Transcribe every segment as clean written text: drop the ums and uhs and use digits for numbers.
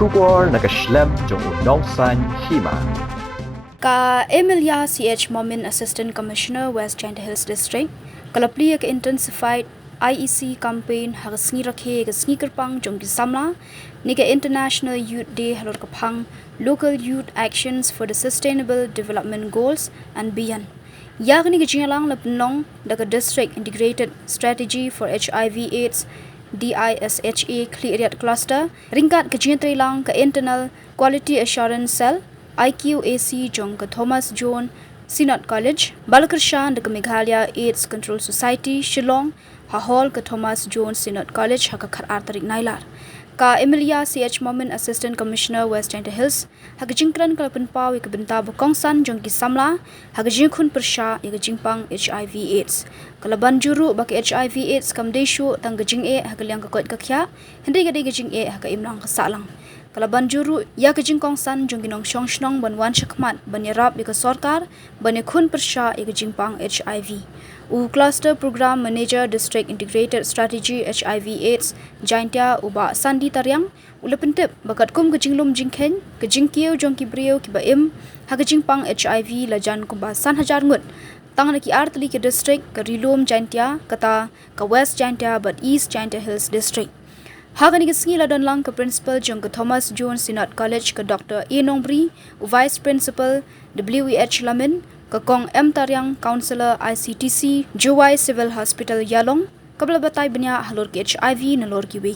Shubor nakaslem jong unong san Hima. Ka Emilia CH Momin Assistant Commissioner West Giant Hills District, kalapli ka Intensified IEC campaign hagasngi rakhe gasngi Kyrpang jong ki Samla, ni ka International Youth Day halor kapang local youth actions for the sustainable development goals and beyond. Yagni ka jingalang lapnong daga district integrated strategy for HIV/AIDS DISHA clear cluster ringkat ka lang ka internal quality assurance cell IQAC jong ka Thomas John Synod College Balakarshan da ka Meghalaya AIDS Control Society Shillong hahol ka Thomas John Synod College haka artarik nailar ka Emilia CH Momin Assistant Commissioner West Giant Hills hagajingkran kalapan paw ikabenta bukongsan jong ki Samla hagajingkun persya ikajingpang HIV AIDS kalaban juru baki HIV AIDS kamdeshu tanggajing hagalyang kakot kakya hindi gadi gajing hagaimlang kasalang kalaban juru ya kajingkongsan jong ginong shnong banwan shakmat banyarap ika sorkar banyakun persya ikajingpang HIV U Cluster Program Manager District Integrated Strategy HIV/AIDS Jaintia uba Sandi Taryang ulapentip bakat kum kajinglum jingken kajingkieu jong kibrieu kibaim hagajingpang HIV lajan kumba san hajar ngut tang ki artli ki district ka rilum Jaintia kata ka West Jaintia but East Jaintia Hills District Hagani kisngi ladan lang ka Principal jong ka Thomas John Synod College ka Dr. E Nongbri Vice Principal WEH Lamin Kakong M Taryang Counselor ICTC Juwai Civil Hospital Yalong kabla batay banya halor ki HIV nalor ki we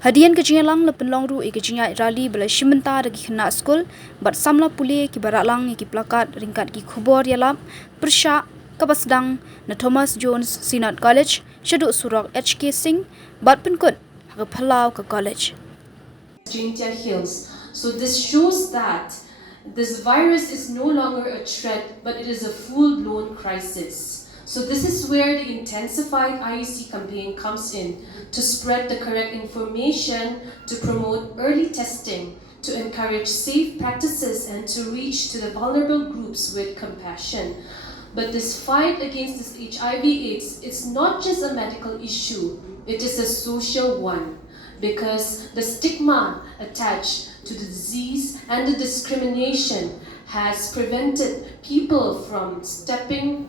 hadian ka jingalang lapenlong ru ikajinya rally bala shimenta ragi khna school bat samla pule ki baralang ki plakat ringkat ki khubor yalap persha kabasdang na Thomas Jones Synod College shadu surok HK Singh bat penkut hagaphalau ka college Giant Hills. So this shows that this virus is no longer a threat, but it is a full-blown crisis. So this is where the Intensified IEC campaign comes in, to spread the correct information, to promote early testing, to encourage safe practices, and to reach to the vulnerable groups with compassion. But this fight against this HIV/AIDS, it's not just a medical issue, it is a social one. Because the stigma attached to the disease and the discrimination has prevented people from stepping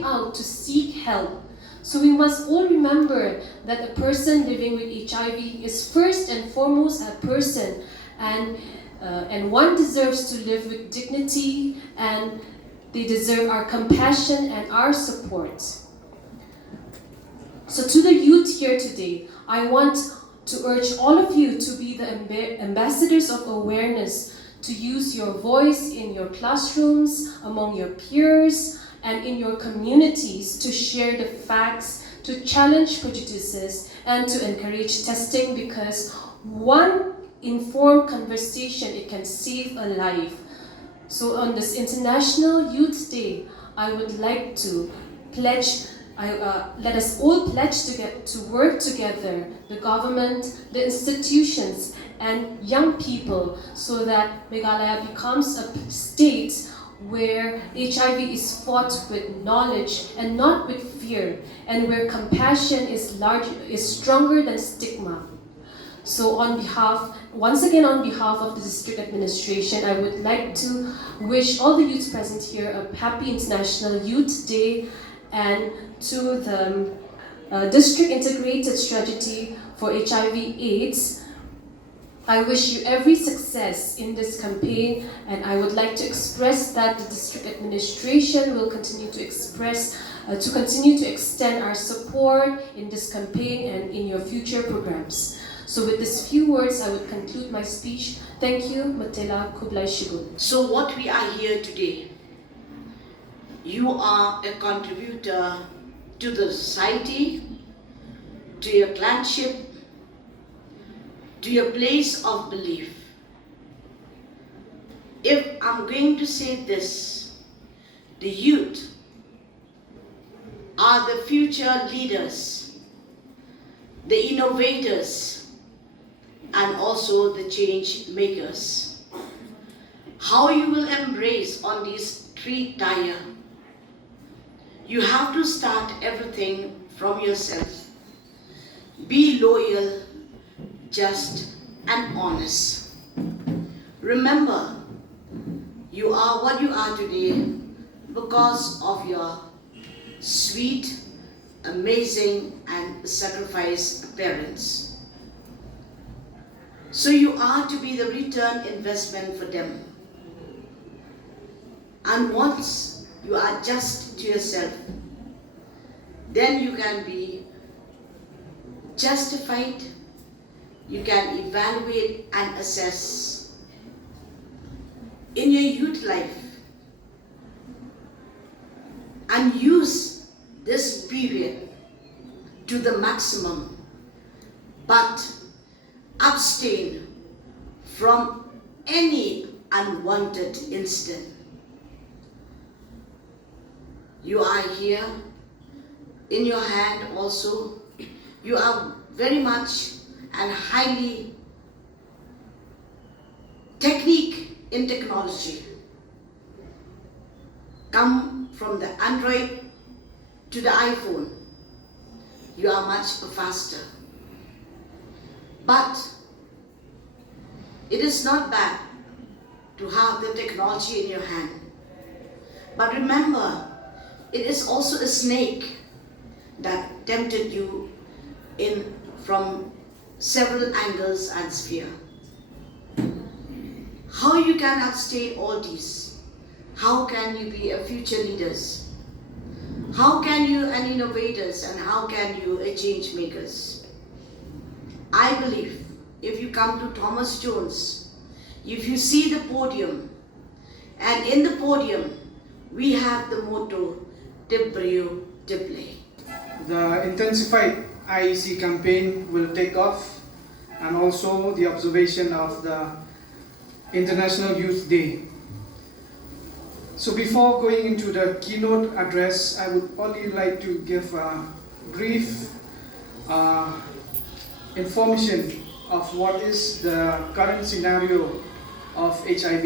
out to seek help. So we must all remember that a person living with HIV is first and foremost a person, and one deserves to live with dignity, and they deserve our compassion and our support. So to the youth here today, I want to urge all of you to be the ambassadors of awareness, to use your voice in your classrooms, among your peers, and in your communities to share the facts, to challenge prejudices, and to encourage testing, because one informed conversation, it can save a life. So on this International Youth Day, I would like to pledge let us all pledge to work together, the government, the institutions, and young people, so that Meghalaya becomes a state where HIV is fought with knowledge and not with fear, and where compassion is stronger than stigma. So once again on behalf of the district administration, I would like to wish all the youths present here a happy International Youth Day, and to the District Integrated Strategy for HIV/AIDS, I wish you every success in this campaign, and I would like to express that the district administration will continue to extend our support in this campaign and in your future programs. So with these few words, I would conclude my speech. Thank you, Matela Kublai Shigun. So what we are here today, you are a contributor to the society, to your clanship, to your place of belief. If I'm going to say this, the youth are the future leaders, the innovators, and also the change makers. How you will embrace on these three tier. You have to start everything from yourself. Be loyal, just and honest. Remember, you are what you are today because of your sweet, amazing, and sacrificed parents. So you are to be the return investment for them. And once you are just to yourself, then you can be justified, you can evaluate and assess in your youth life and use this period to the maximum, but abstain from any unwanted incident. You are here in your hand also. You are very much and highly technique in technology. Come from the Android to the iPhone, you are much faster. But it is not bad to have the technology in your hand. But remember, it is also a snake that tempted you in from several angles and sphere. How you can abstain all these? How can you be a future leaders? How can you an innovators, and how can you a change makers? I believe if you come to Thomas Jones, if you see the podium, and in the podium we have the motto, de brio, de play. The Intensified IEC campaign will take off, and also the observation of the International Youth Day. So before going into the keynote address, I would only like to give a brief information of what is the current scenario of HIV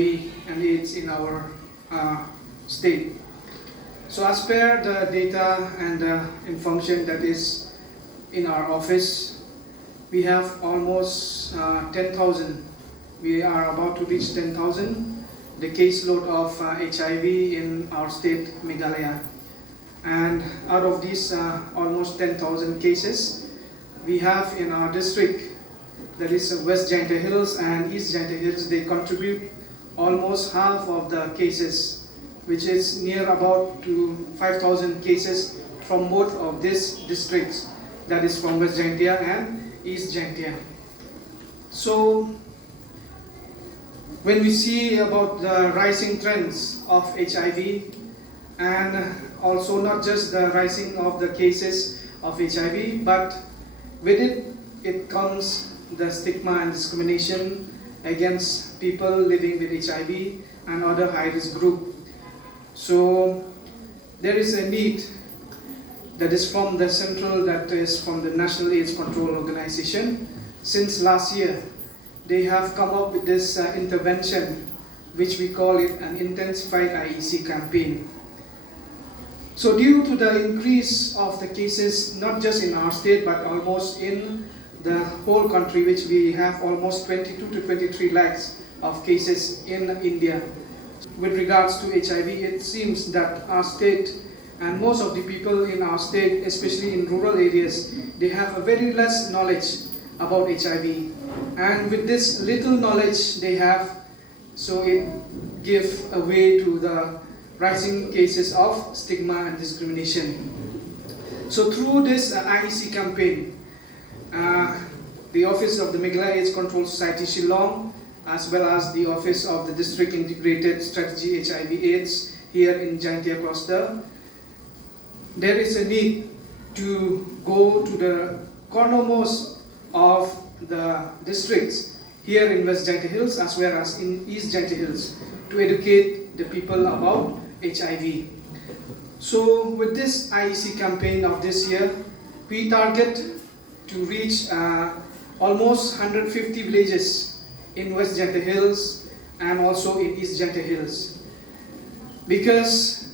and AIDS in our state. So as per the data and the information that is in our office, we have almost 10,000. We are about to reach 10,000, the caseload of HIV in our state, Meghalaya. And out of these almost 10,000 cases, we have in our district, that is West Jaintia Hills and East Jaintia Hills, they contribute almost half of the cases, which is near about to 5,000 cases from both of these districts, that is from West Jaintia and East Jaintia. So when we see about the rising trends of HIV, and also not just the rising of the cases of HIV, but with it comes the stigma and discrimination against people living with HIV and other high-risk group. So there is a need that is from the central, that is from the National AIDS Control Organization. Since last year, they have come up with this intervention, which we call it an Intensified IEC campaign. So due to the increase of the cases, not just in our state, but almost in the whole country, which we have almost 22 to 23 lakhs of cases in India. With regards to HIV, it seems that our state and most of the people in our state, especially in rural areas, they have a very less knowledge about HIV. And with this little knowledge they have, so it gives a way to the rising cases of stigma and discrimination. So through this IEC campaign, the Office of the Meghalaya AIDS Control Society Shillong, as well as the Office of the District Integrated Strategy HIV/AIDS here in Jaintia cluster, there is a need to go to the cornermost of the districts here in West Jaintia Hills as well as in East Jaintia Hills to educate the people about HIV. So with this IEC campaign of this year, we target to reach almost 150 villages in West Jaintia Hills and also in East Jaintia Hills. Because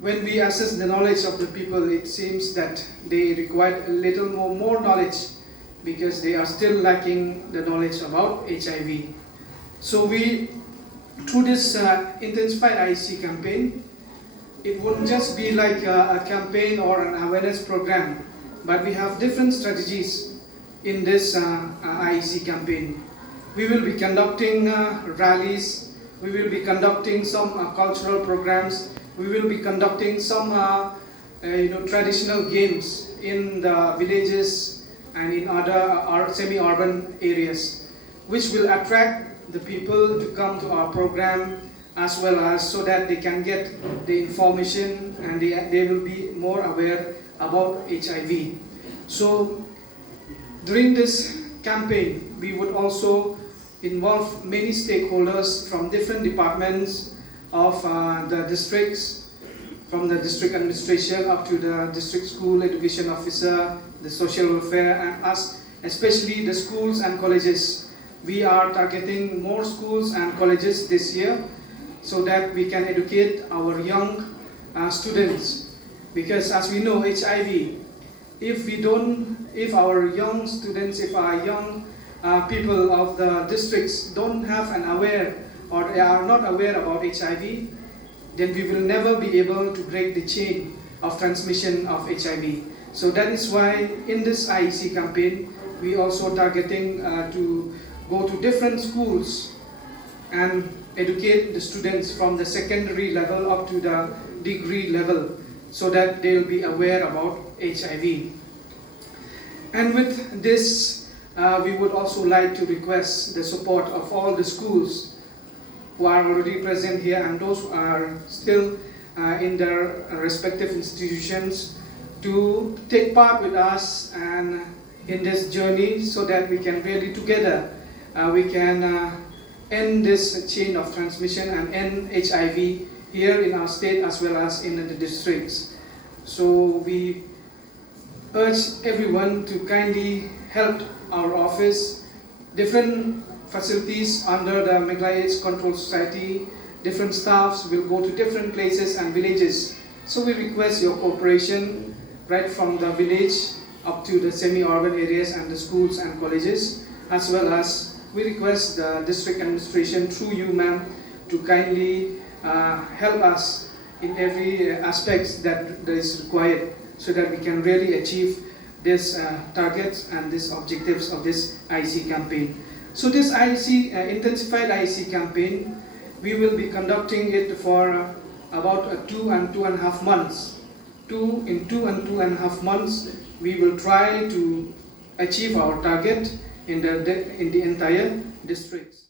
when we assess the knowledge of the people, it seems that they require a little more knowledge because they are still lacking the knowledge about HIV. So through this intensified IEC campaign, it wouldn't just be like a campaign or an awareness program, but we have different strategies in this IEC campaign. We will be conducting rallies, we will be conducting some cultural programs, we will be conducting some traditional games in the villages and in other semi-urban areas, which will attract the people to come to our program, as well as so that they can get the information and they will be more aware about HIV. So during this campaign, we would also involve many stakeholders from different departments of the districts, from the district administration up to the district school education officer, the social welfare, and us, especially the schools and colleges. We are targeting more schools and colleges this year so that we can educate our young students. Because as we know, HIV, if our young students, if our young people of the districts don't have an aware or they are not aware about HIV, then we will never be able to break the chain of transmission of HIV. So that is why in this IEC campaign, we also targeting to go to different schools and educate the students from the secondary level up to the degree level so that they'll be aware about HIV. And with this, we would also like to request the support of all the schools who are already present here and those who are still in their respective institutions to take part with us and in this journey so that we can really together we can end this chain of transmission and end HIV here in our state as well as in the districts. So we urge everyone to kindly help our office, different facilities under the Meghalaya AIDS Control Society, different staffs will go to different places and villages. So we request your cooperation right from the village up to the semi-urban areas and the schools and colleges, as well as we request the district administration through you, ma'am, to kindly help us in every aspect that is required so that we can really achieve these targets and these objectives of this IEC campaign. So this IEC, intensified IEC campaign, we will be conducting it for about 2 and 2.5 months. In 2 and 2.5 months, we will try to achieve our target in the entire districts.